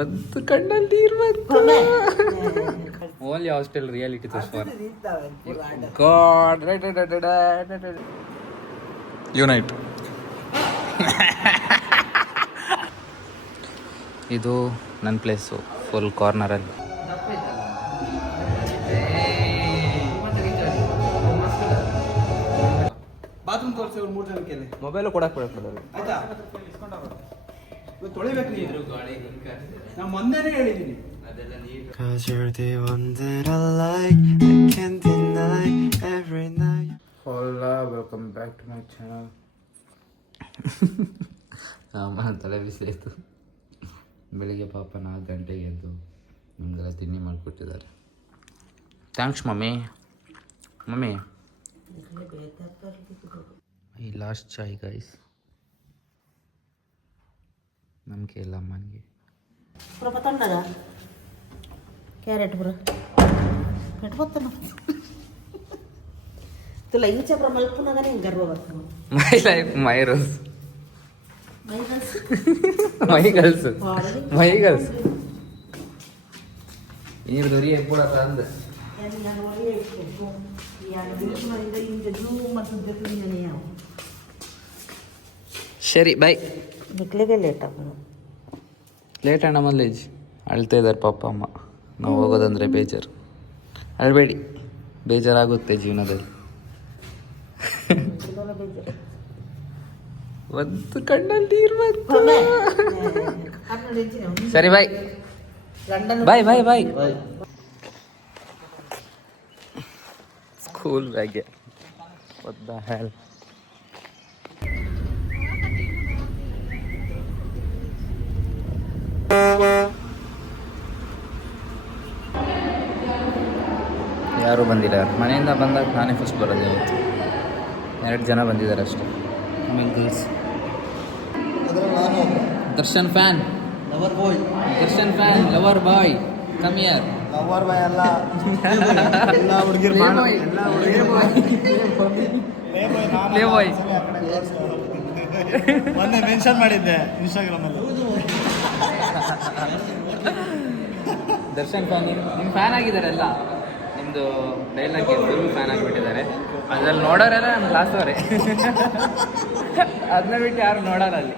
ಒಂದು ಕಣ್ಣಲ್ಲಿ ನೀರು ಬಂತು. ಓನ್ಲಿ ಹಾಸ್ಟೆಲ್ ರಿಯಾಲಿಟಿ ತೋರಿಸ್ಬಾರ ಗಾಡ್ ಯುನೈಟ್. ಇದು ನನ್ನ ಪ್ಲೇಸು ಫುಲ್ ಕಾರ್ನರಲ್ಲಿ. ಬಾತ್ರೂಮ್ ತೋರಿಸಿ ಅವ್ರು 3 ಜನಕ್ಕೆ ಮೊಬೈಲು ಕೊಡಕ್ಕೆ ಬಿಡೋದು ಆಯ್ತಾ? ತೊಳಿಬೇಕು ನೀರು ನಾ ಮೊನ್ನೆನೇ ಹೇಳಿದ್ದೀನಿ. Welcome back to my channel. ತಲೆ ಬಿಸಿ ಆಯಿತು. ಬೆಳಿಗ್ಗೆ ಪಾಪ 4 ಗಂಟೆಗೆ ಎದ್ದು ನಮಗೆಲ್ಲ ತಿಂಡಿ ಮಾಡಿಕೊಟ್ಟಿದ್ದಾರೆ. Thanks mummy. ಈ ಲಾಸ್ಟ್ ಚಾಯ್ ಗೈಸ್. ನಮಗೆ ಇಲ್ಲ ಅಮ್ಮನಿಗೆ. ಕ್ಯಾರೆಟ್ ಬರ పెట్టుకోతాను तुला इंचा प्रमाणपुनागाने गर्व बरतो my life my rules my girls ನೀರು ದೊರಿ ಎಪ್ಪುಡ ತಂದ ಸರಿ ಬಾಯ್. ನಿಕ್ಲಿಗೆ ಲೇಟ್ ಅಣ್ಣ ಮಲ್ಲೇಜ್ ಅಳ್ತಾ ಇದ್ದಾರೆ ಪಾಪ ಅಮ್ಮ. ನಾವು ಹೋಗೋದಂದ್ರೆ ಬೇಜಾರು. ಅಳ್ಬೇಡಿ, ಬೇಜಾರಾಗುತ್ತೆ ಜೀವನದಲ್ಲಿ. ಒಂದು ಕಣ್ಣಲ್ಲಿ ನೀರು ಬಂತು. ಸರಿ bye bye bye bye. School ಬ್ಯಾಗೆ what the hell. ಯಾರೂ ಬಂದಿಲ್ಲ. ಮನೆಯಿಂದ ಬಂದಾಗ ನಾನೇ ಫಸ್ಟ್ ಬರೋದಾಗಿತ್ತು. 2 ಜನ ಬಂದಿದ್ದಾರೆ ಅಷ್ಟೇ. ಆಮೇಲೆ girls. Darshan fan, lover boy. Darshan fan, lover boy. Come here. Lover boy ಅಲ್ಲ, ಎಲ್ಲ ಹುಡುಗಿರು ಪ್ಲೇ ಬಾಯ್. ಮೊನ್ನೆ ಮೆನ್ಷನ್ ಮಾಡಿದ್ದೆ ಇನ್ಸ್ಟಾಗ್ರಾಮಲ್ಲಿ. ದರ್ಶನ್ ಫ್ಯಾನ್, ನಿಮ್ಮ ಫ್ಯಾನ್ ಆಗಿದ್ದಾರೆಲ್ಲ. ನಿಮ್ಮದು ಡೈಲಾಗ್ಗೆ ಫುಲ್ ಫ್ಯಾನ್ ಆಗಿಬಿಟ್ಟಿದ್ದಾರೆ. ಅದ್ರಲ್ಲಿ ನೋಡೋರೆಲ್ಲ ನಮ್ಮ ಕ್ಲಾಸವರೇ. ಅದನ್ನ ಬಿಟ್ಟು ಯಾರು ನೋಡೋಲ್ಲ. ಅಲ್ಲಿ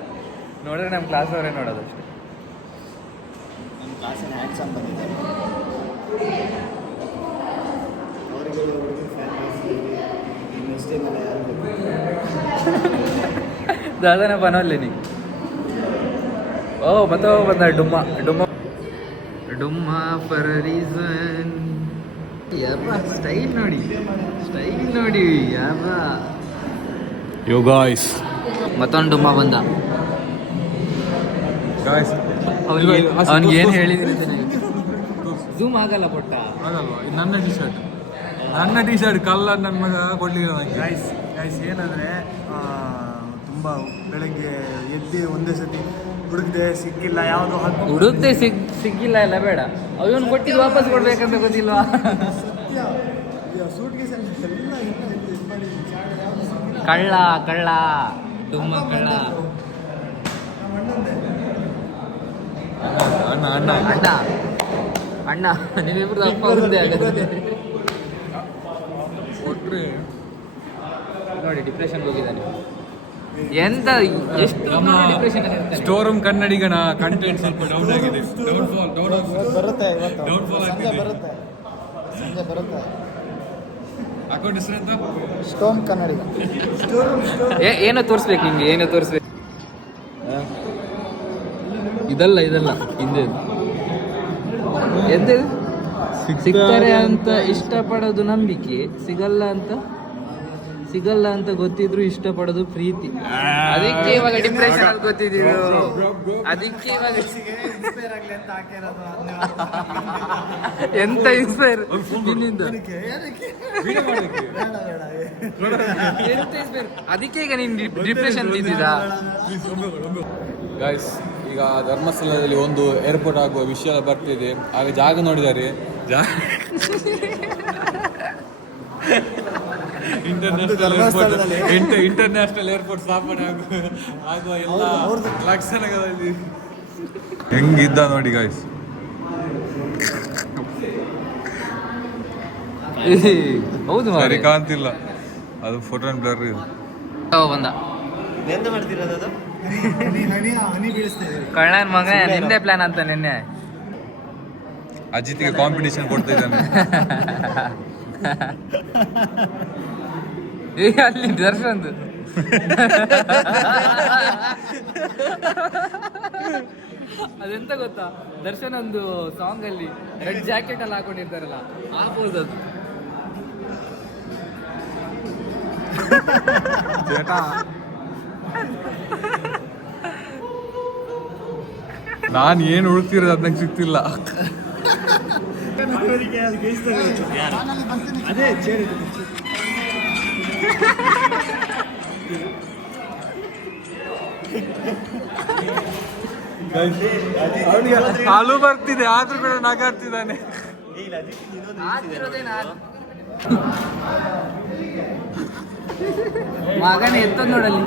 ನೋಡಿದ್ರೆ ನಮ್ಮ ಕ್ಲಾಸವರೇ ನೋಡೋದು ಅಷ್ಟೇ. ನಮ್ಮ ಕ್ಲಾಸಿನ ಹ್ಯಾಂಡ್ಸಮ್ ಬಂದಿದ್ದಾರೆ. ದಾದಾನ ಬನೋಲ್ಲೇ ನೀ. ಓ ಮತ್ತೋ ಬಂದ ಡುಮ್ಮ ಡುಮ್ಮ ಡುಮ್ಮ ಫಾರ್ ರೀಸನ್. ಯಪ್ಪ ಸ್ಟೈಲ್ ನೋಡಿ ಯಪ್ಪ. ಯೋ ಗಾಯ್ಸ್, ಮತ್ತೊಂದು ಡುಮ್ಮ ಬಂದ. ಗಾಯ್ಸ್ ಅವ್ನಿಗೆ ಏನು ಹೇಳಿದ್ರಿ ಝೂಮ್ ಆಗಲ್ಲ ಪುಟ್ಟ. ಆಗಲ್ವಾ? ನನ್ನ ಟಿ ಶರ್ಟ್ ಕಲ್ಲ ನನ್ನ ಮಗ ಕೊಡ್ಲಿಲ್ಲ ನನಗೆ. ಗೈಸ್ ಏನಂದರೆ ತುಂಬ ಬೆಳಗ್ಗೆ ಎದ್ದು ಒಂದೇ ಸತಿ ಹುಡುಕ್ದೆ, ಸಿಕ್ಕಿಲ್ಲ. ಯಾವುದು ಹುಡುಕ್ತೆ ಸಿಕ್ಕಿಲ್ಲ ಎಲ್ಲ ಬೇಡ. ಅವನು ಕೊಟ್ಟಿದ್ದು ವಾಪಸ್ ಕೊಡ್ಬೇಕಂತ ಗೊತ್ತಿಲ್ವಾ? ಸೂಟ್ ಕೇಸ್ ಎಲ್ಲ ಕಳ್ಳ ಡುಮ್ಮ ಕಳ್ಳ. ಅಣ್ಣ ನೀವಿಬ್ರು ಅಪ್ಪ ಒಂದೇ ಆಗುತ್ತೆ ನೋಡಿ. ಡಿಪ್ರೆಷನ್ ಹೋಗಿದ್ದಾನೆ. ಎಂತ ಎಷ್ಟು ಡಿಪ್ರೆಷನ್. ಸ್ಟೋರ್ ರೂಮ್ ಕನ್ನಡಿಗನ ಕಂಟೆಂಟ್ ಸ್ವಲ್ಪ ಡೌನ್ ಆಗಿದೆ. ಬರುತ್ತೆ ಸಂಜೆ ಬರುತ್ತೆ. ಅಕೌಂಟ್ ಹೆಸರು ಸ್ಟೋಮ್ ಕನ್ನಡಿಗ. ಏನೋ ತೋರಿಸ್ಬೇಕು ನಿಂಗೆ, ಏನೋ ತೋರಿಸ್ಬೇಕು. ಇದಲ್ಲ ಹಿಂದೆ ಎಂತ ಸಿಗ್ತಾರೆ ಅಂತ ಇಷ್ಟಪಡೋದು ನಂಬಿಕೆ, ಸಿಗಲ್ಲ ಅಂತ ಗೊತ್ತಿದ್ರು ಇಷ್ಟಪಡೋದು ಪ್ರೀತಿ. ಅದಕ್ಕೆ ಇವಾಗ ಡಿಪ್ರೆಷನ್ ಅಲ್ಲಿ ಗೊತ್ತಿದ್ದೀರು. ಅದಕ್ಕೆ ಇವಾಗ ಎಂತ ಇನ್ಸ್ಪೈರ್ ಇಲ್ಲಿಂದ ಎಂತ ಇನ್ಸ್ಪೈರ್. ಅದಕ್ಕೆ ಈಗ ನೀನು ಡಿಪ್ರೆಷನ್ ಬಿದ್ದಿದ್ದ. ಗಾಯ್ಸ್, ಈಗ ಧರ್ಮಸ್ಥಳದಲ್ಲಿ ಒಂದು ಏರ್ಪೋರ್ಟ್ ಆಗುವ ವಿಷಯ ಬರ್ತಿದೆ. ಆಗ ಜಾಗ ನೋಡಿದ್ದಾರೆ. ಇಂಟರ್ನ್ಯಾಷನಲ್ ಏರ್ಪೋರ್ಟ್ ಸ್ಥಾಪನೆ ಆಗುವ ಎಲ್ಲ ಲಕ್ಷಣಗಳಲ್ಲಿ ಹೆಂಗಿದ್ದ ನೋಡಿ ಗಾಯ್ಸ್. ಹೌದು ಸರಿ ಕಾಣ್ತಿಲ್ಲ, ಅದು ಫೋಟೋ ಅಂಡ್ ಬ್ಲರ್ ಇದು. ಬಂದ ಎಂತ ಮಾಡ್ತಿರೋದು ಅದು? ಕಳ್ಳನ ಮಗ ನಿಂದೆ ಪ್ಲಾನ್ ಅಂತ ನಿನ್ನೆ ಅಜಿತ್ಗೆ ಕಾಂಪಿಟೇಷನ್ ಕೊಡ್ತಾ ಇದ್ದಾನೆ. ಅಲ್ಲಿ ದರ್ಶನ್ದು ಅದೆಂತ ಗೊತ್ತಾ, ದರ್ಶನ್ ಒಂದು ಸಾಂಗ್ ಅಲ್ಲಿ ರೆಡ್ ಜಾಕೆಟ್ ಅಲ್ಲಿ ಹಾಕೊಂಡಿರ್ತಾರಲ್ಲ ಆ ಪೋಸ್ ಅದು. ನಾನು ಏನು ಹುಡುಕ್ತಿರೋದು ಅದ್ ನಂಗೆ ಸಿಗ್ತಿಲ್ಲ. ಅದೇ ಹಾಲು ಬರ್ತಿದೆ ಆದ್ರೂ ಕೂಡ ನಗಾಡ್ತಿದ್ದಾನೆ. ಮಗನೇ ಎತ್ತದ್ ನೋಡಲ್ಲಿ.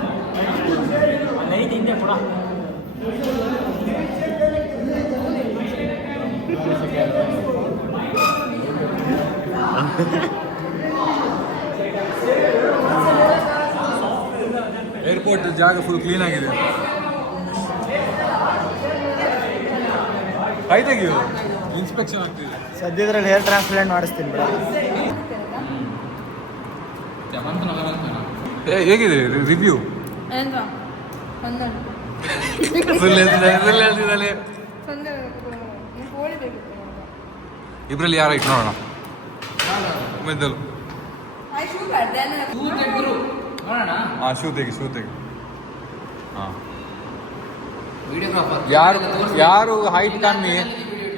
ಏರ್ಪೋರ್ಟ್ ಜಾಗ ಫುಲ್ ಕ್ಲೀನ್ ಆಗಿದೆ. ಕೈ ತೆಗಿಯೋ, ಇನ್ಸ್ಪೆಕ್ಷನ್ ಆಗ್ತಿದೆ. ಸದ್ಯದ್ರಲ್ಲಿ ಹೇರ್ ಟ್ರಾನ್ಸ್ಪ್ಲಾಂಟ್ ಮಾಡಿಸ್ತೀನಿ ಬಿಡ. ಹೇಗಿದೆ ರಿವ್ಯೂ? ಇಬ್ರಲ್ಲಿ ಯಾರ ಇಟ್ಟು ನೋಡೋಣ. ಮೆದ್ದಲು ಹಾಂ, ಶೂ ತೆಗಿ. ಹಾಂ,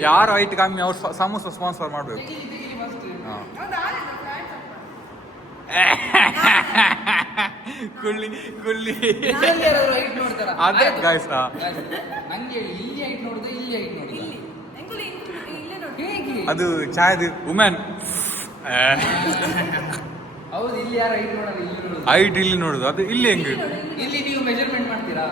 ಯಾರು ಹೈಟ್ ಕಮ್ಮಿ ಅವ್ರು ಸಮೋಸ ಸ್ಪಾನ್ಸರ್ ಮಾಡಬೇಕು. ಹಾಂ, ಕುಳ್ಳಿ ಅದೇ ಗಾಯ್ಸ್. ಅದು ಚಾಯ್ದು ವುಮೆನ್ ಹೌದು, ಇಲ್ಲಿ ಯಾರು ಹೈಟ್ ನೋಡಲ್ಲ, ಇಲ್ಲಿ ನೋಡುದು. ಹೈಟ್ ಇಲ್ಲಿ ನೋಡುದು, ಅದು ಇಲ್ಲಿ ಹೆಂಗೆ? ಇಲ್ಲಿ ನೀವು ಮೆಜರ್ಮೆಂಟ್ ಮಾಡ್ತೀರಾ?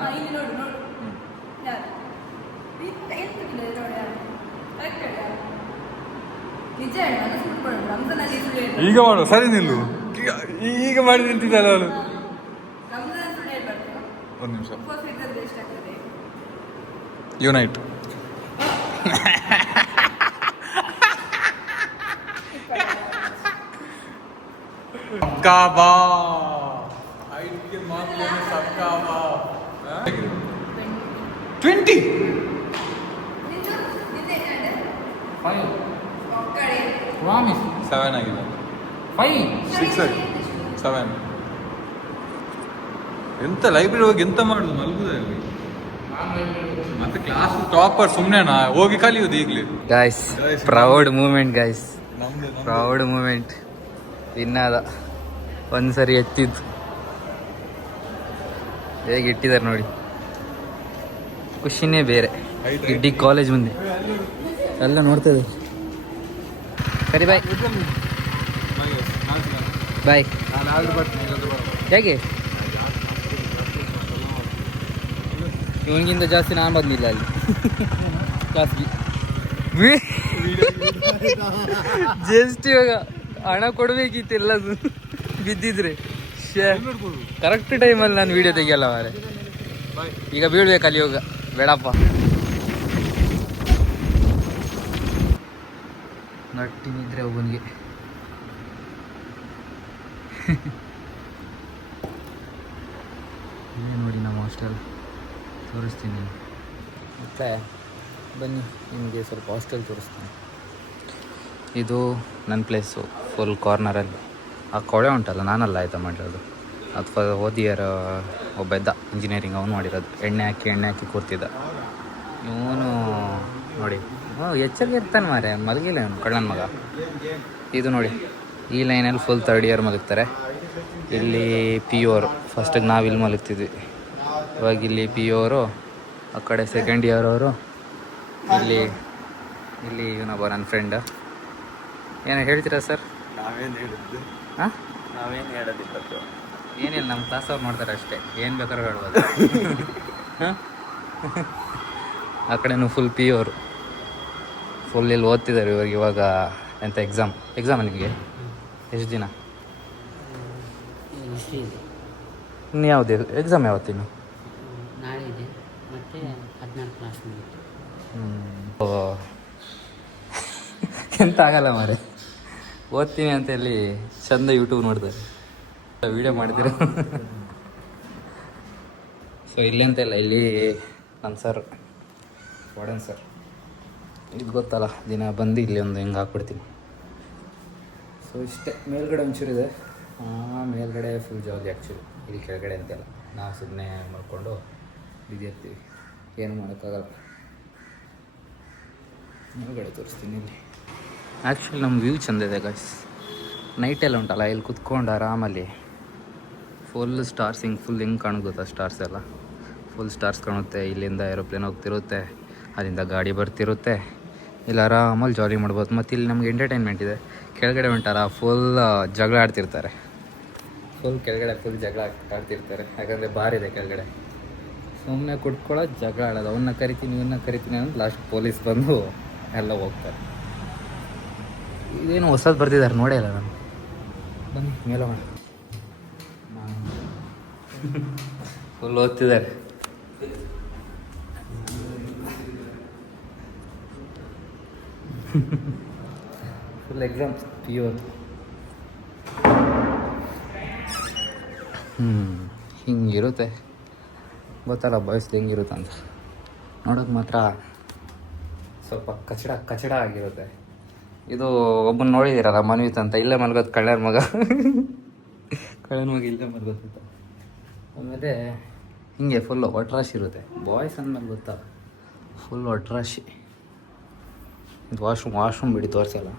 ಈಗ ಮಾಡು, ಸರಿ ನಿಲ್ಲು. ಈಗ ಮಾಡಿ ನಿಂತಿದ್ದಲ್ಲ ಅವಳು. ಒಂದು ನಿಮಿಷ. ಯುನೈಟ್ ಬಾ 20 7 ಆಗಿದೆ. 6 7. ಎಂತ ಲೈಬ್ರರಿ ಹೋಗಿ ಎಂತ ಮಾಡುದು, ಮಲ್ಗುದಲ್ಲಿ ಮತ್ತೆ ಕ್ಲಾಸ್ ಟಾಪರ್ ಸುಮ್ಮನೆನಾ ಹೋಗಿ ಕಲಿಯೋದು ಈಗಲೇ. Guys, proud moment guys, proud moment. ಇನ್ನಾದ ಒಂದ್ಸರಿ ಎತ್ತಿದ್ದು ಹೇಗೆ ಇಟ್ಟಿದ್ದಾರೆ ನೋಡಿ, ಖುಷಿನೇ ಬೇರೆ. ಇಡೀ ಕಾಲೇಜ್ ಮುಂದೆ ಎಲ್ಲ ನೋಡ್ತದೆ. ಸರಿ ಬಾಯ್ ಬಾಯ್. ಹೇಗೆ ಇವನಿಗಿಂತ ಜಾಸ್ತಿ ನಾನು ಬಂದಿಲ್ಲ ಅಲ್ಲಿ ಕ್ಲಾಸ್ಗೆ. ಜಸ್ಟ್ ಇವಾಗ ಹಣ ಕೊಡ್ಬೇಕಿತ್ತು ಎಲ್ಲದು ಬಿದ್ದಿದ್ರೆ. ಕರೆಕ್ಟ್ ಟೈಮಲ್ಲಿ ನಾನು ವಿಡಿಯೋ ತೆಗಿಯಲ್ಲ ಮಾರೆ. ಈಗ ಬೀಳ್ಬೇಕಲ್ಲಿ ಹೋಗ ಬೇಡಪ್ಪ. ನಟ್ಟಿನಿದ್ರೆ ಒಬ್ಬನಿಗೆ ನೋಡಿ ನಮ್ಮ ಹಾಸ್ಟೆಲ್ ತೋರಿಸ್ತೀನಿ ಮತ್ತೆ ಬನ್ನಿ, ನಿಮಗೆ ಸ್ವಲ್ಪ ಹಾಸ್ಟೆಲ್ ತೋರಿಸ್ತೀನಿ. ಇದು ನನ್ನ ಪ್ಲೇಸು ಫುಲ್ ಕಾರ್ನರಲ್ಲಿ. ಆ ಕೊಳೆ ಉಂಟಲ್ಲ, ನಾನಲ್ಲ ಆಯ್ತಾ ಮಾಡಿರೋದು, ಅಥವಾ ಓದಿಯರ ಒಬ್ಬ ಇದ್ದ ಇಂಜಿನಿಯರಿಂಗ್, ಅವನು ಮಾಡಿರೋದು. ಎಣ್ಣೆ ಹಾಕಿ ಕೂರ್ತಿದ್ದ ಇವನು ನೋಡಿ. ಎಚ್ಚರಿಕೆ ಇರ್ತಾನೆ ಮಾರೆ, ಮಲಗಿಲ್ಲ ಇವನು ಕಳ್ಳನ ಮಗ. ಇದು ನೋಡಿ, ಈ ಲೈನಲ್ಲಿ ಫುಲ್ 3rd ಇಯರ್ ಮಲಗ್ತಾರೆ. ಇಲ್ಲಿ ಪಿ ಯು ಅವರು, ಫಸ್ಟಿಗೆ ನಾವಿಲ್ಲಿ ಮಲಗ್ತಿದ್ವಿ, ಇವಾಗ ಇಲ್ಲಿ ಪಿ ಯು ಅವರು, ಆ ಕಡೆ 2nd ಇಯರ್ ಅವರು. ಇಲ್ಲಿ ಇವನೊಬ್ಬ ನನ್ನ ಫ್ರೆಂಡ್. ಏನೋ ಹೇಳ್ತೀರಾ ಸರ್? ನಾವೇನು ಹೇಳಿದ್ದು? ಹಾಂ, ನಾವೇನು ಹೇಳೋದಿಲ್ಲ. ಏನಿಲ್ಲ, ನಮ್ಮ ಕ್ಲಾಸ್ ಅವ್ರು ಮಾಡ್ತಾರೆ ಅಷ್ಟೇ, ಏನು ಬೇಕಾದ್ರೂ ಹೇಳ್ಬೋದು. ಹಾಂ, ಆ ಕಡೆನೂ ಫುಲ್ ಪಿ ಅವರು ಫುಲ್ ಇಲ್ಲಿ ಓದ್ತಿದ್ದಾರೆ ಇವಾಗ ಎಂಥ ಎಕ್ಸಾಮ್ ನಿಮಗೆ ಎಷ್ಟು ದಿನ ಇನ್ನು ಯಾವುದು ಎಕ್ಸಾಮ್ ಯಾವತ್ತಿನ್ನು ನಾಳೆ ಇದೆ ಮತ್ತು 14 ಕ್ಲಾಸ್ ಮುಗಿತು. ಎಂತ ಆಗಲ್ಲ ಮಾರೆ, ಓದ್ತೀನಿ ಅಂತ ಹೇಳಿ ಚಂದ ಯೂಟ್ಯೂಬ್ ನೋಡ್ತಾರೆ, ವೀಡಿಯೋ ಮಾಡ್ತೀರ. ಸೊ ಇಲ್ಲಿ ಅಂತ ಇಲ್ಲ, ಇಲ್ಲಿ ನನ್ನ ಸರ್ ವಾರ್ಡನ್ ಸರ್ ಇದು ಗೊತ್ತಲ್ಲ, ದಿನ ಬಂದು ಇಲ್ಲಿ ಒಂದು ಹಿಂಗೆ ಹಾಕ್ಬಿಡ್ತೀನಿ. ಸೊ ಇಷ್ಟೇ, ಮೇಲ್ಗಡೆ ಒಂಚೂರಿದೆ, ಮೇಲ್ಗಡೆ ಫುಲ್ ಜಾಲಿ ಆ್ಯಕ್ಚುಲಿ, ಇಲ್ಲಿ ಕೆಳಗಡೆ ಅಂತೆಲ್ಲ ನಾವು ಸುಮ್ಮನೆ ಮಾಡ್ಕೊಂಡು ಬಿದ್ದಿರ್ತೀವಿ, ಏನು ಮಾಡೋಕ್ಕಾಗಲ್ಲ. ಮೇಲ್ಗಡೆ ತೋರಿಸ್ತೀನಿ ಇಲ್ಲಿ. ಆ್ಯಕ್ಚುಲಿ ನಮ್ಮ ವ್ಯೂ ಚೆಂದ ಇದೆ ಗಾಯ್ಸ್, ನೈಟೆಲ್ಲ ಉಂಟಲ್ಲ, ಇಲ್ಲಿ ಕುತ್ಕೊಂಡು ಆರಾಮಲ್ಲಿ ಫುಲ್ ಸ್ಟಾರ್ಸ್ ಫುಲ್ ಹಿಂಗೆ ಕಾಣುತ್ತೆ, ಸ್ಟಾರ್ಸ್ ಎಲ್ಲ ಫುಲ್ ಸ್ಟಾರ್ಸ್ ಕಾಣುತ್ತೆ. ಇಲ್ಲಿಂದ ಏರೋಪ್ಲೇನ್ ಹೋಗ್ತಿರುತ್ತೆ, ಅಲ್ಲಿಂದ ಗಾಡಿ ಬರ್ತಿರುತ್ತೆ, ಇಲ್ಲಿ ಆರಾಮಲ್ಲಿ ಜಾಲಿ ಮಾಡ್ಬೋದು. ಮತ್ತು ಇಲ್ಲಿ ನಮ್ಗೆ ಎಂಟರ್ಟೈನ್ಮೆಂಟ್ ಇದೆ. ಕೆಳಗಡೆ ಉಂಟಲ್ಲ ಫುಲ್ ಜಗಳ ಆಡ್ತಿರ್ತಾರೆ, ಕೆಳಗಡೆ ಫುಲ್ ಜಗಳ ಆಡ್ತಿರ್ತಾರೆ, ಯಾಕಂದರೆ ಬಾರ್ ಇದೆ ಕೆಳಗಡೆ. ಸುಮ್ಮನೆ ಕುಟ್ಕೊಳ್ಳೋದು, ಜಗಳ ಆಡೋದು, ಅವನ್ನ ಕರಿತೀನಿ ಇವನ್ನ ಕರಿತೀನಿ ಅಂತ ಲಾಸ್ಟ್ ಪೊಲೀಸ್ ಬಂದು ಎಲ್ಲ ಹೋಗ್ತಾರೆ. ಇದೇನು ಹೊಸದು ಬರ್ತಿದ್ದಾರೆ, ನೋಡೇ ಇಲ್ಲ ನಾನು. ಬನ್ನಿ ಮೇಲೆ ಮಾಡಿ, ಫುಲ್ ಓದ್ತಿದ್ದಾರೆ. Full exams pure. ಹಿಂಗಿರುತ್ತೆ ಗೊತ್ತಲ್ಲ ಬಾಯ್ಸ್ದು ಹೆಂಗಿರುತ್ತೆ ಅಂತ, ನೋಡೋಕೆ ಮಾತ್ರ ಸ್ವಲ್ಪ ಕಚಡ ಆಗಿರುತ್ತೆ. ಇದು ಒಬ್ಬನ ನೋಡಿದ್ದೀರಲ್ಲ ಮನ್ವಿತ್ ಅಂತ, ಇಲ್ಲೇ ಮಲ್ಗೋದು ಕಳ್ಳನ ಮಗ ಇಲ್ಲೇ ಮಲ್ಗೋದಂತ. ಆಮೇಲೆ ಹಿಂಗೆ ಫುಲ್ ಒಟ್ರಾಶಿ ಇರುತ್ತೆ. ಬಾಯ್ಸ್ ಅಂದಮೇಲೆ ಗೊತ್ತಾ ಫುಲ್ ಒಟ್ರಾಶಿ. ಇದು ವಾಶ್ರೂಮ್ ಬಿಡಿ ತೋರಿಸಲ್ಲ.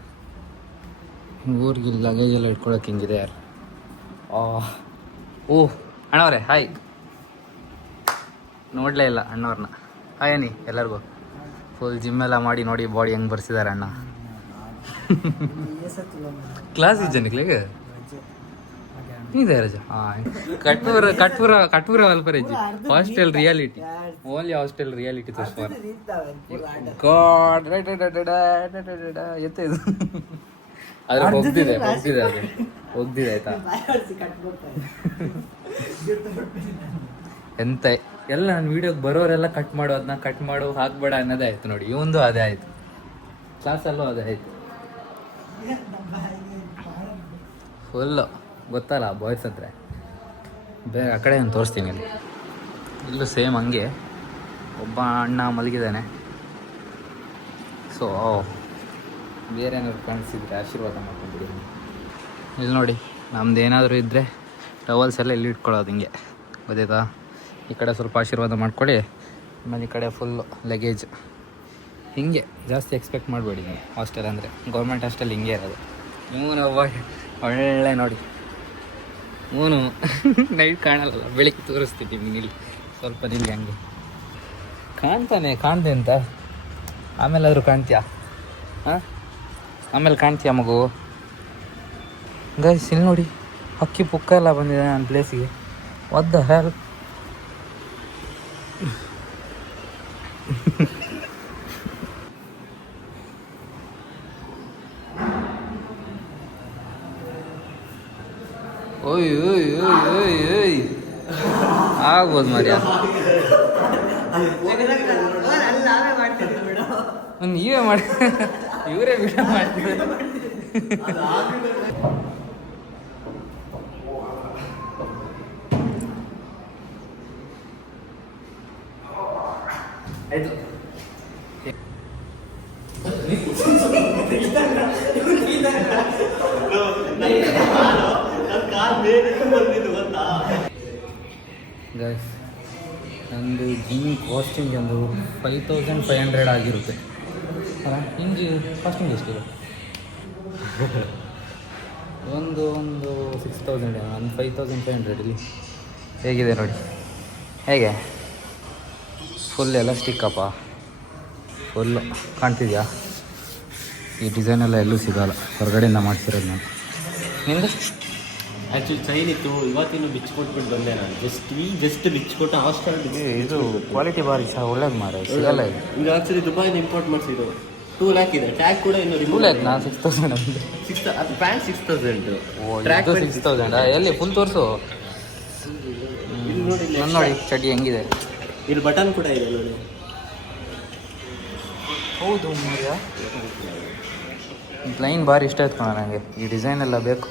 ಊರಿಗೆ ಲಗೇಜ್ ಎಲ್ಲ ಇಟ್ಕೊಳಕ್ಕೆ ಹಿಂಗಿದೆ ಯಾರು. ಓಹ್ ಅಣ್ಣವ್ರೆ ಹಾಯ್, ನೋಡಲೇ ಇಲ್ಲ ಅಣ್ಣವ್ರನ್ನ. ಹಾಯ್ ಅನ್ನಿ ಎಲ್ಲರಿಗೂ. ಫುಲ್ ಜಿಮ್ ಎಲ್ಲ ಮಾಡಿ ನೋಡಿ ಬಾಡಿ ಹೆಂಗೆ ಬರ್ಸಿದ್ದಾರೆ ಅಣ್ಣ. ಕ್ಲಾಸ್ ಜನಕ್ಕೆ ಇದೆ ರಜಾ. ಹಾಂ, ಕಟ್ಪುರ ಅಲ್ಪರೇಜಿ hostel reality, only hostel reality ತೋರಿಸ್ಬಾರ. ಗಾಡ್ ಎತ್ತ ಇದು ಅದ್ರ ಹೋಗ್ತಿದೆ ಆಯ್ತಾ. ಎಂತ ಎಲ್ಲ ನನ್ನ ವೀಡಿಯೋಗೆ ಬರೋರೆಲ್ಲ ಕಟ್ ಮಾಡು, ಅದನ್ನ ಕಟ್ ಮಾಡು, ಹಾಕ್ಬೇಡ ಅನ್ನೋದೇ ಆಯ್ತು ನೋಡಿ. ಇವಂದು ಅದೇ ಆಯ್ತು, ಕ್ಲಾಸಲ್ಲೂ ಅದೇ ಆಯ್ತು. ಫುಲ್ಲು ಗೊತ್ತಲ್ಲ ಬಾಯ್ಸ್ ಅಂದರೆ. ಆ ಕಡೆ ನಾನು ತೋರಿಸ್ತೀನಿ ಇಲ್ಲಿ. ಇಲ್ಲೂ ಸೇಮ್ ಹಂಗೆ ಒಬ್ಬ ಅಣ್ಣ ಮಲಗಿದ್ದಾನೆ. ಸೊ ಬೇರೆ ಏನಾದ್ರು ಕಾಣಿಸಿದ್ರೆ ಆಶೀರ್ವಾದ ಮಾಡ್ಕೊಂಡಿದ್ದೀನಿ. ಇಲ್ಲಿ ನೋಡಿ, ನಮ್ದು ಏನಾದರೂ ಇದ್ದರೆ ಟವಲ್ಸ್ ಎಲ್ಲ ಇಲ್ಲಿ ಇಟ್ಕೊಳ್ಳೋದು ಹಿಂಗೆ, ಗೊತ್ತಾಯ್ತಾ. ಈ ಕಡೆ ಸ್ವಲ್ಪ ಆಶೀರ್ವಾದ ಮಾಡ್ಕೊಳ್ಳಿ, ಆಮೇಲೆ ಈ ಕಡೆ ಫುಲ್ಲು ಲಗೇಜ್. ಹಿಂಗೆ ಜಾಸ್ತಿ ಎಕ್ಸ್ಪೆಕ್ಟ್ ಮಾಡಬೇಡಿ ನೀವು, ಹಾಸ್ಟೆಲ್ ಅಂದರೆ ಗೌರ್ಮೆಂಟ್ ಹಾಸ್ಟೆಲ್ ಹಿಂಗೆ ಇರೋದು. ಇವನು ಒಳ್ಳೆ ನೋಡಿ, ಇವನು ನೈಟ್ ಕಾಣಲ್ಲ, ಬೆಳಿಗ್ಗೆ ತೋರಿಸ್ತೀನಿ ನಿಮ್ಗೆ. ಇಲ್ಲಿ ಸ್ವಲ್ಪ ನಿಲ್ಲಿ ಹಂಗೆ ಕಾಣ್ತೆ ಅಂತ ಆಮೇಲೆ ಆದರೂ ಕಾಣ್ತೀಯಾ? ಹಾಂ, ಆಮೇಲೆ ಕಾಣ್ತೀಯಾ ಮಗು? ಗೈಸ್ ಇಲ್ಲಿ ನೋಡಿ, ಅಕ್ಕಿ ಪುಕ್ಕ ಎಲ್ಲ ಬಂದಿದೆ ನನ್ನ ಪ್ಲೇಸಿಗೆ. What the hell? ಓಯ್ ಆಗ್ಬೋದು ಮರ್ಯಾ. ನೀವೇ ಮಾಡಿ, ಇವರೇ ವಿಡಿಯೋ ಮಾಡ್ತೀವಿ. ಆಯ್ತು, ಗೈಸ್ ನಂದು ಜಿಮ್ ಕಾಸ್ಟಿಂಗ್ ಒಂದು 5500 ಆಗಿರುತ್ತೆ ಅಲ್ಲ. ಹಿಂಗೆ ಕಾಸ್ಟಿಂಗ್ ಎಷ್ಟಿದೆ? ಒಂದು 6000, ಒಂದು 5500 ಇಲ್ಲಿ. ಹೇಗಿದೆ ನೋಡಿ, ಹೇಗೆ ಫುಲ್ ಎಲಾಸ್ಟಿಕ್ಕಪ್ಪ, ಫುಲ್ಲು ಕಾಣ್ತಿದ್ಯಾ? ಈ ಡಿಸೈನೆಲ್ಲ ಎಲ್ಲೂ ಸಿಗೋಲ್ಲ, ಹೊರಗಡೆಯಿಂದ ಮಾಡ್ಸಿರೋದು ನಾನು. ನಿಂದು ಆ್ಯಕ್ಚುಲಿ ಟ್ರೈನ್ ಇತ್ತು, ಇವತ್ತಿನ್ನು ಬಿಚ್ಕೊಟ್ಬಿಟ್ಟು ಬಂದೆ ನಾನು. ಜಸ್ಟ್ ಬಿಚ್ಕೊಟ್ಟು ಹಾಸ್ಟೆಲ್ಗೆ. ಇದು ಕ್ವಾಲಿಟಿ ಭಾರಿ ಒಳ್ಳೇದು ಮಾರ ಸಿಗಲ್ಲ ಇದು. ಇದು ಆ್ಯಕ್ಚುಲಿ ದುಬೈನ ಇಂಪೋರ್ಟ್ ಮಾಡಿಸಿದ್ದು. 2 lakh ಇದೆ. ಟ್ಯಾಗ್ ಕೂಡ ಇನ್ನು ಫುಲ್ ಆಯ್ತು ನಾ 6000 ನಮ್ಮದು. ಅದು ಪ್ಯಾಂಟ್ 6000. ಟ್ರ್ಯಾಕ್ 6000 ಎಲ್ಲಿ ಫುಲ್ ತೋರಿಸು. ಇಲ್ಲಿ ನೋಡಿ, ನೋಡಿ ಚಡ್ಡಿ ಹೆಂಗಿದೆ. ಇಲ್ಲಿ ಬಟನ್ ಕೂಡ ಇದೆ ನೋಡಿ. ಹೌದು ಲೈನ್ ಭಾರಿ ಇಷ್ಟ ಆಯ್ತು ಕಣ ನನಗೆ. ಈ ಡಿಸೈನ್ ಎಲ್ಲ ಬೇಕು.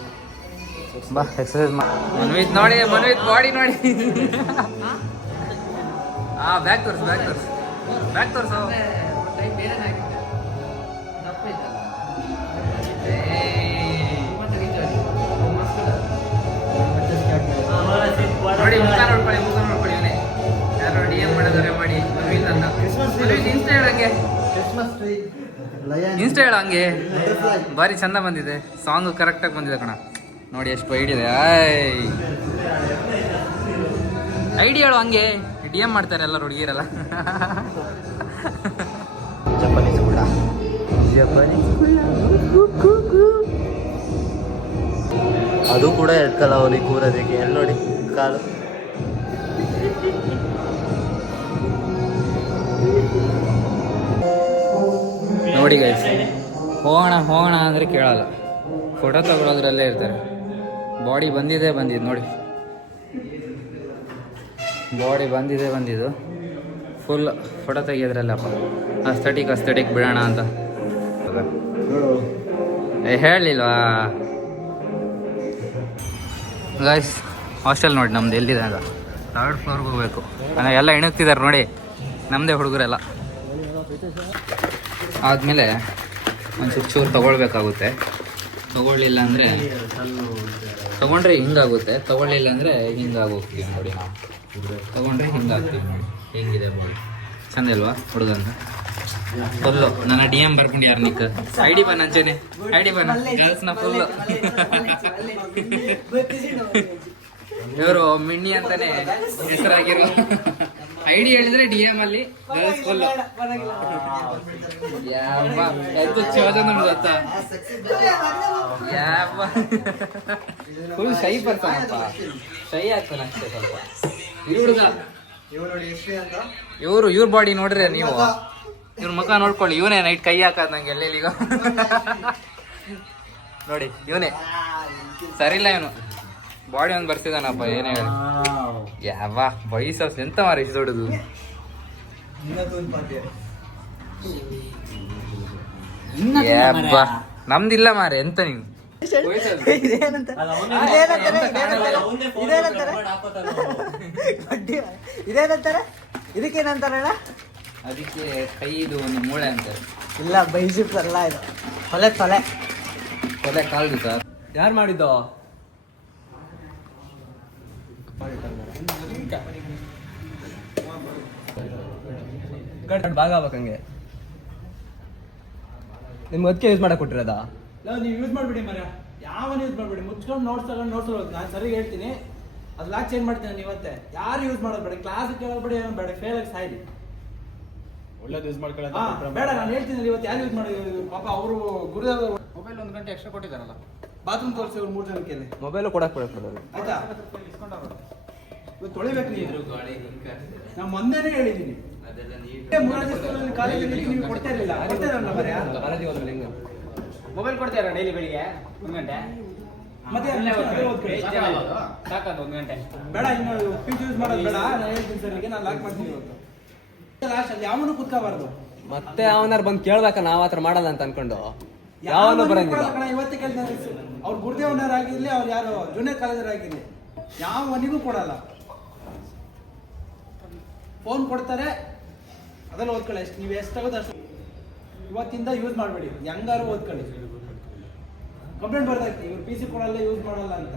ಬಾ ಎಕ್ಸಸೈಸ್ ಮನ್ವಿತ್ ನೋಡಿ, ಮನ್ವಿತ್ ಬಾಡಿ ನೋಡಿ. ಬ್ಯಾಕ್ ತೋರಿಸು ಬ್ಯಾಕ್ ತೋರಿಸು. ನೋಡಿ ಮುಖ ನೋಡ್ಕೊಳ್ಳಿ ಇವನೇ ಯಾರೋ DM ಮಾಡಿದ್ರೆ ಮಾಡಿ ಮನ್ವಿತ್ ಅಂತ. ಇನ್ಸ್ಟಾ ಹೇಳಂಗೆ ಭಾರಿ ಚಂದ ಬಂದಿದೆ. ಸಾಂಗ್ ಕರೆಕ್ಟಾಗಿ ಬಂದಿದೆ ಕಣ. ನೋಡಿ ಎಷ್ಟು ಐಡಿಯಾ ಇದೆ. ಐಡಿಯಾ ಹೇಳು ಹಂಗೆ. DM ಮಾಡ್ತಾರೆ ಎಲ್ಲ ಹುಡುಗಿರಲ್ಲ. ಜಪಾನೀಸ್ ಕೂಡ ಅದು ಕೂಡ ಎಡ್ಕಲ್ಲ ಅವನಿಗೆ ಕೂರೋದಕ್ಕೆ. ಎಲ್ಲಿ ನೋಡಿ ಕಾಲು. ನೋಡಿ ಗೈಸ್, ಹೋಗೋಣ ಅಂದರೆ ಕೇಳಲ್ಲ. ಫೋಟೋ ತಗೊಳ್ಳೋದ್ರಲ್ಲೇ ಇರ್ತಾರೆ. ಬಾಡಿ ಬಂದಿದೆ ನೋಡಿ. ಬಾಡಿ ಬಂದಿದ್ದು ಫುಲ್ ಫೋಟೋ ತೆಗಿಯೋದ್ರಲ್ಲಪ್ಪ. ಅಸ್ಥೆಟಿಕ್ ಬಿಡೋಣ ಅಂತ ಹೇಳಲಿಲ್ವಾ ಗೈಸ್. ಹಾಸ್ಟೆಲ್ ನೋಡಿ ನಮ್ದು ಎಲ್ಲಿದೆ ಅಂತ. 3rd ಫ್ಲೋರ್ಗೆ ಹೋಗ್ಬೇಕು. ಎಲ್ಲ ಎಣಗ್ತಿದ್ದಾರೆ ನೋಡಿ, ನಮ್ಮದೇ ಹುಡುಗರೆಲ್ಲ. ಆದಮೇಲೆ ಒಂದು ಚೂರು ತೊಗೊಳ್ಬೇಕಾಗುತ್ತೆ. ತೊಗೊಳ್ಳಿಲ್ಲ ಅಂದರೆ ತೊಗೊಂಡ್ರೆ ಹಿಂಗಾಗುತ್ತೆ, ತೊಗೊಳ್ಳಿಲ್ಲ ಅಂದರೆ ಹಿಂಗಾಗೋಗ್ತೀವಿ ನೋಡಿ. ನಾವು ತೊಗೊಂಡ್ರೆ ಹಿಂಗಾಗ್ತೀವಿ ನೋಡಿ. ಹೆಂಗಿದೆ ಬಾಡಿ ಚಂದ ಇಲ್ವಾ ಹುಡುಗಂತ? ಫುಲ್ಲು ನನ್ನ DM ಬರ್ಕೊಂಡು ಯಾರು ನಿಕ್ಕ ಐಡಿ ಬನ್ ಅಂಚೆನೆ ಐಡಿ ಬನ್ ಗರ್ಲ್ಸ್ನ ಫುಲ್ಲು. ಇವರು ಮಿಣ್ಣಿ ಅಂತಾನೆ ಹೆಸರಾಗಿರೋ. ಐಡಿ ಹೇಳಿದ್ರೆ DM ಅಲ್ಲಿ ಗರ್ಲ್ಸ್ ಫುಲ್ಲು. ಎಂತ ಚೋದ ಗೊತ್ತಾ? ಫುಲ್ ಶೈ ಪರ್ಸನ್ ಅಪ್ಪ. ಶೈ ಆಗ್ತಾನೆ ಅಷ್ಟೇ ಸ್ವಲ್ಪ. ಇವ್ರ ಬಾಡಿ ನೋಡ್ರಿ ನೀವು. ಇವ್ರ ಮುಖ ನೋಡ್ಕೊಳ್ಳಿ. ಇವನೇ ನೈಟ್ ಕೈ ಹಾಕದ್ ನಂಗೆ ಎಲ್ಲೆಲ್ಲಿಗ ನೋಡಿ. ಇವನೇ ಸರಿ ಇಲ್ಲ. ಇವನು ಬಾಡಿ ಒಂದು ಬರ್ಸಿದಾನಪ್ಪ. ಏನೇ ಹೇಳಿ ಯಾವ ಬೈಸ ಎಂತ ಮಾರ ಇಷ್ಟು ದೊಡ್ಡದು. ನಮ್ದಿಲ್ಲ ಮಾರ ಎಂತ ನೀವು. ಇದೇನಂತಾರೆ ಇದಕ್ಕೇನಂತಾರಣ್ಣ? ಅದಕ್ಕೆ ಕೈದು ಒಂದು ಮೂಳೆ ಅಂತಾರೆ. ಇಲ್ಲ ಬೈಸಿಪ್ಸ್ ಅಲ್ಲ ಇದು. ತೊಲೆ ಕಾಲ್ದು ಸರ್. ಯಾರು ಮಾಡಿದ್ದು? ಭಾಗ ಆಗ್ಬೇಕಂಗೆ ನಿಮ್ಗೆ ಅದಕ್ಕೆ ಯೂಸ್ ಮಾಡಕ್ಕೆ ಕೊಟ್ಟಿರೋದಾ? ನೀವು ಯೂಸ್ ಮಾಡಿಬಿಡಿ ಮರ. ಯಾವನು ಯೂಸ್ ಮಾಡಿಬಿಡಿ. ಮುಚ್ಕೊಂಡು ನೋಟ್ಸ್ ತಗೊಂಡು ನಾನು ಸರಿ ಹೇಳ್ತೀನಿ. ಅದು ಲಾಕ್ ಚೇಂಜ್ ಮಾಡ್ತೀನಿ ನಾನು ಇವತ್ತೆ. ಯಾರು ಯೂಸ್ ಮಾಡೋದು ಬೇಡ. ಕ್ಲಾಸ್ ಕೇಳಬೇಡಿ, ಏನು ಬೇಡ. ಫೇಲ್ ಆಗಿ ಸಾಯ್ಲಿ. ಒಳ್ಳೇದು ಯೂಸ್ ಮಾಡ್ಕೊಳ್ಳೋದು ಬೇಡ. ನಾನು ಹೇಳ್ತೀನಿ ಇವತ್ತು ಯಾರು ಯೂಸ್ ಮಾಡಿ. ಪಾಪ ಅವರು ಗುರುದೇವ ಮೊಬೈಲ್ 1 ಗಂಟೆ ಎಕ್ಸ್ಟ್ರಾ ಕೊಟ್ಟಿದ್ದಾರಲ್ಲ. ಬಾತ್ರೂಮ್ ತೋರಿಸಿ ಅವ್ರು 3 ಜನಕ್ಕೆ ಮೊಬೈಲು ಕೊಡಕ್ಕೆ ಆಯ್ತಾ? ಇವತ್ತು ತೊಳಿಬೇಕು ನೀವು. ನಾನು ಮೊನ್ನೆನೇ ಹೇಳಿದ್ದೀನಿ. ಕಾಲೇಜಲ್ಲಿ ನೀವು ಕೊಡ್ತಾ ಇರಲಿಲ್ಲ. ಮೊಬೈಲ್ ಕೊಡ್ತೀರಾ ಡೈಲಿ ಬೆಳಿಗ್ಗೆ 1 ಗಂಟೆ? ಮತ್ತೆ ಸಾಕದು 1 ಗಂಟೆ ಬೇಡ. ಇನ್ನು ಪಿಚ್ ಯೂಸ್ ಮಾಡೋದು ಬೇಡ. ನಾನು ಹೇಳ್ತೀನಿ ಸರ್, ನಾನು ಲಾಕ್ ಮಾಡ್ತೀನಿ ಇವತ್ತು. ಲಾಸ್ಟ್ ಅಲ್ಲಿ ಯಾವನು ಕುತ್ಕೋಬಾರ್ದು. ಮತ್ತೆ ಅವನಾರು ಬಂದು ಕೇಳ್ಬೇಕ ನಾವು ಆತರ ಮಾಡಲ್ಲ ಅಂತ ಅನ್ಕೊಂಡು ಯಾವನು ಬರಂಗಿಲ್ಲ. ಇವತ್ತೇ ಕೇಳ್ತಾರೆ. ಅವ್ರು ಗುರುದೇವನವರಾಗಿರ್ಲಿ, ಅವ್ರು ಯಾರು ಜೂನಿಯರ್ ಕಾಲೇಜರಾಗಿರ್ಲಿ, ಯಾವ ಮನೆಗೂ ಕೊಡಲ್ಲ. ಫೋನ್ ಕೊಡ್ತಾರೆ, ಅದೆಲ್ಲ ಓದ್ಕೊಳ್ಳಿ. ಎಷ್ಟು ನೀವು ಎಷ್ಟು ಆಗೋದು ಅಷ್ಟು ಇವತ್ತಿಂದ ಯೂಸ್ ಮಾಡಬೇಡಿ. ಹೆಂಗಾರು ಓದ್ಕೊಳ್ಳಿ. ಕಂಪ್ಲೇಂಟ್ ಬರ್ದಾಗ್ತಿ ಇವ್ರು PC ಕೊಡಲ್ಲ, ಯೂಸ್ ಮಾಡಲ್ಲ ಅಂತ.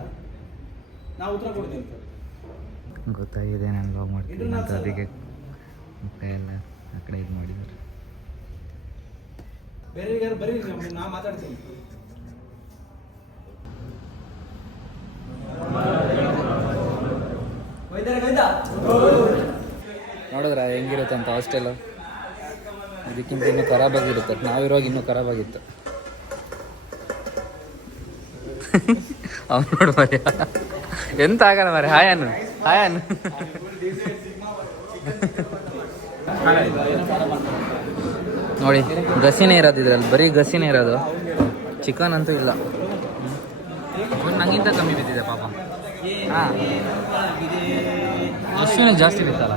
ನಾವು ಉತ್ತರ ಕೊಡ್ತೀವಿ. ಗೊತ್ತಾಗಿದೆ ನಾನು ಲಾಗ್ ಮಾಡ್ತೀನಿ ಅಂತ. ಅದಕ್ಕೆ ಮುಖ ಎಲ್ಲ ಆ ಕಡೆ ಇದು ಮಾಡಿದ್ದಾರೆ. ಬೇರೆ ಯಾರು ಬರೀ ನಾ ಮಾತಾಡ್ತೀನಿ. ನೋಡಿದ್ರ ಹೆಂಗಿರುತ್ತೆ ಅಂತ ಹಾಸ್ಟೆಲ್. ಇದಕ್ಕಿಂತ ಇನ್ನೂ ಖರಾಬಾಗಿರುತ್ತೆ. ನಾವಿರುವಾಗ ಇನ್ನೂ ಖರಾಬಾಗಿತ್ತು. ಅವ್ನು ನೋಡು ಮರಿ ಎಂತ ಆಗಲ್ಲ ಮರಿ ಹಾಯನು ಹಾಯನು ನೋಡಿ ಗಸಿನೇ ಇರೋದು ಇದ್ರಲ್ಲಿ, ಬರೀ ಗಸಿನೇ ಇರೋದು, ಚಿಕನ್ ಅಂತೂ ಇಲ್ಲ. ಅವ್ನು ನಂಗಿಂತ ಕಮ್ಮಿ ಬಿದ್ದಿದೆ ಪಾಪ. ಹಾಂ ಅಶ್ವಿನೇ ಜಾಸ್ತಿ ಬಿತ್ತಲ್ಲ.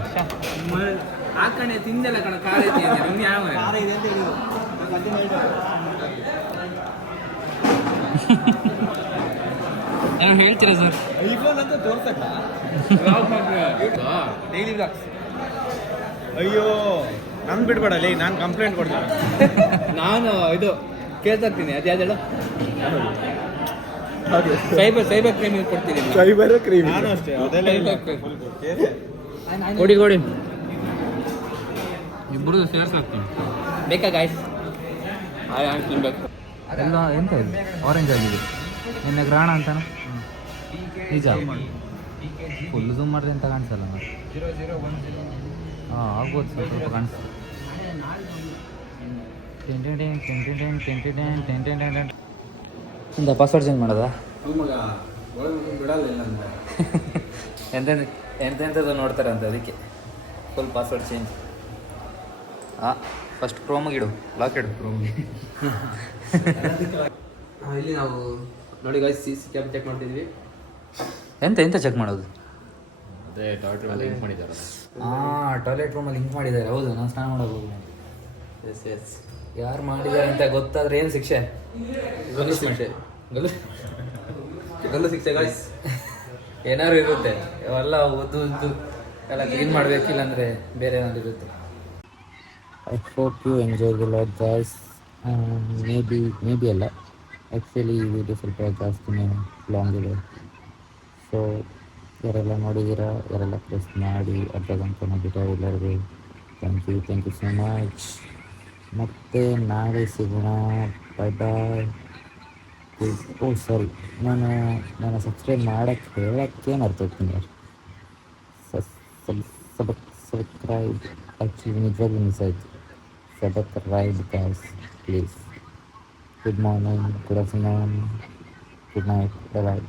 ಆ ಕಣೆ ತಿಂದಲ್ಲ ಕಣ, ಖಾರ ಐತಿ ಯಾವ ಏನೋ ಹೇಳ್ತೀರಾ ಸರ್? Daily blogs. ಅಯ್ಯೋ ನನ್ ಬಿಡ್ಬೇಡಲ್ಲ, ನಾನು ಕಂಪ್ಲೇಂಟ್ ಕೊಡ್ತೀನಿ. ನಾನು ಇದು ಕೇಳ್ತಾ ಇರ್ತೀನಿ, ಅದು ಯಾವ್ದು ಸೈಬರ್ ಕ್ರೈಮ್ ಕೊಡ್ತೀನಿ. ನಾನು ಅಷ್ಟೇ ಅದೆಲ್ಲ ಕೊಡಿ ಕೊಡಿ, ಇಬ್ಬರದು ಸೇರ್ಸಾಕ್ತೀನಿ. ಬೇಕಾ ಗಾಯ್ಸ್? ತಿನ್ಬೇಕು. ಎಲ್ಲ ಎಂತ ಇದು ಆರೆಂಜ್ ಆಗಿದೆ, ನಿನ್ನೆ ಗ್ರಹಣ ಅಂತಾನ ನಿಜ. ಫುಲ್ ಝೂಮ್ ಮಾಡಿದ್ರೆ ಅಂತ ಕಾಣಿಸಲ್ಲ. ಹಾಂ ಆಗ್ಬೋದು, ಸ್ವಲ್ಪ ಕಾಣಿಸ್ತದೆ. ಒಂದು ಪಾಸ್ವರ್ಡ್ ಚೇಂಜ್ ಮಾಡೋದಾ? ಎಂತೆಂಥದ್ದು ನೋಡ್ತಾರೆ ಅಂತ, ಅದಕ್ಕೆ ಫುಲ್ ಪಾಸ್ವರ್ಡ್ ಚೇಂಜ್. ಹಾಂ ಫಸ್ಟ್ ಕ್ರೋಮಿಗಿಡು, ಲಾಕ್ ಇಡು ಕ್ರೋಮಿಗೆ. ಇಲ್ಲಿ ನಾವು ನೋಡಿ guys C C cam check ಮಾಡ್ತಿದ್ವಿ. ಎಂತ ಚೆಕ್ ಮಾಡೋದು? ಅದೇ ಟಾಯ್ಲೆಟ್ ಲಿಂಕ್ ಮಾಡಿದ್ದಾರೆ. ಹಾಂ ಟಾಯ್ಲೆಟ್ ರೂಮಲ್ಲಿ ಲಿಂಕ್ ಮಾಡಿದ್ದಾರೆ. ಹೌದು, ನಾನು ಸ್ನಾನ ಮಾಡೋದು. Yes yes. ಯಾರು ಮಾಡಿದ್ದಾರೆ ಅಂತ ಗೊತ್ತಾದ್ರೆ ಏನು ಶಿಕ್ಷೆ? ಗಲ್ಲು ಶಿಕ್ಷೆ. ಗಲ್ಲು ಶಿಕ್ಷೆ ಗಾಯ್ಸ್. ಏನಾದ್ರು ಇರುತ್ತೆ, ಅವೆಲ್ಲ ಒದ್ದು ಉದ್ದು ಎಲ್ಲ ಕ್ಲೀನ್ ಮಾಡಬೇಕಿಲ್ಲ ಅಂದರೆ ಬೇರೆ ಏನಾದ್ರು ಇರುತ್ತೆ. I hope you enjoy the lot guys. May be ಅಲ್ಲ, ಆ್ಯಕ್ಚುಲಿ ಈ ವಿಡಿಯೋ ಸ್ವಲ್ಪ ಜಾಸ್ತಿನೇ ಲಾಂಗ್ ಇದೆ. ಸೊ ಯಾರೆಲ್ಲ ನೋಡಿದ್ದೀರಾ, ಯಾರೆಲ್ಲ ಪ್ರೆಸ್ ಮಾಡಿ ಅರ್ಧ ಗಂಟೆ ಬಿಟ್ಟ ಎಲ್ಲರಿಗೂ ಥ್ಯಾಂಕ್ ಯು ಸೊ ಮಚ್. ಮತ್ತು ನಾಳೆ ಸಿಗೋಣ. Bye bye. ಓ ಸಾರಿ, ನಾನು ಸಬ್ಸ್ಕ್ರೈಬ್ ಮಾಡೋಕ್ಕೆ ಹೇಳೋಕ್ಕೆ ಮರ್ತೋಗ್ತೀನಿ. ಸಬ್ಸ್ಕ್ರೈಬ್ ಆ್ಯಕ್ಚುಲಿ ನಿಜವಾಗ್ಲೂ ಮಿಸ್ ಆಯಿತು. Subscribe guys please. Good morning, good afternoon, good night, bye bye.